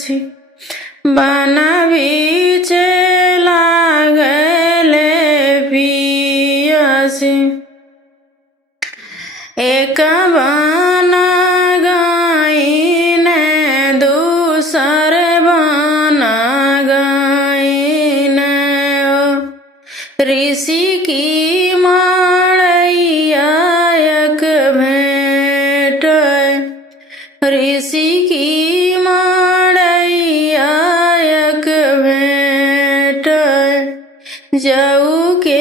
पियासी बन बीचे लागले पियासी एक बन गईन दूसर बन गईन ऋषि की माड़ैया एक भेंट ऋषि की माड़ैया एक भेंट जऊ के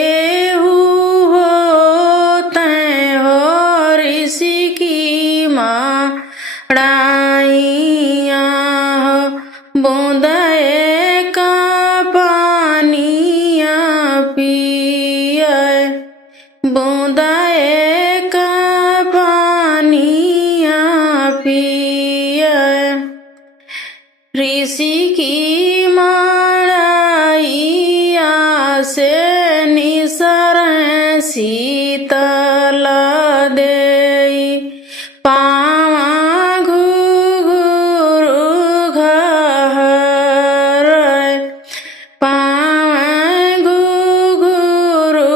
ऋषि की माड़ैया बूंद का पानिया पिए बूंद का पानिया पिए ऋषि की माड़ैया से निसर शीतल देई पावा घुघुरु घर पावा घुघुरु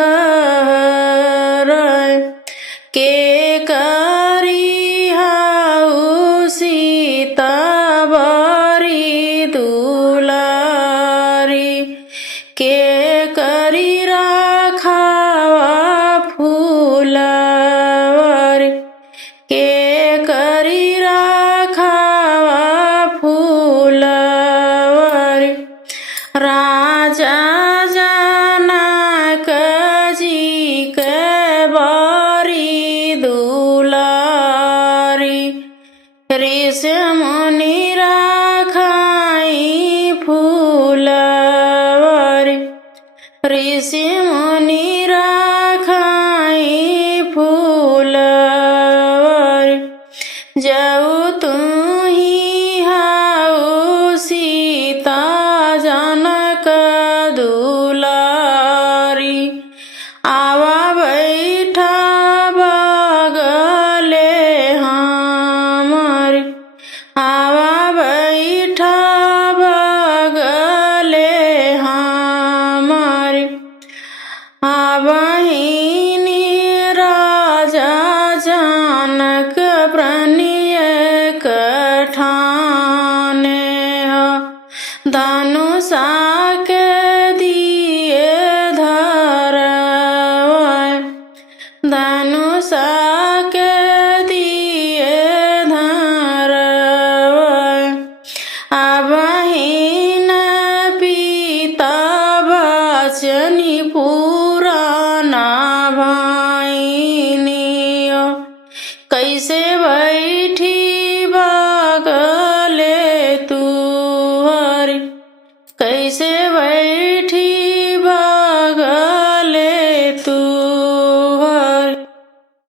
घर के करी हाउ सीता बरी दुलारी के करी राखावा फूलवारी के करी राखावा फूलवारी राजा जनक जी के बारी दुलारी ऋषि मुनि राखाई फूलवारी ऋषि मुनि राखाई फूलवारी जऊ तुही हाउ सीता जनक दुलारी आवा बैठा बगले हमारी आवा बैठा बगले हमारी आवहिनी राजा जनक प्रणय कठाने धनुषा के दिए धरवाए धनुषा के दिए धरवाए आवहिन पिता वचनी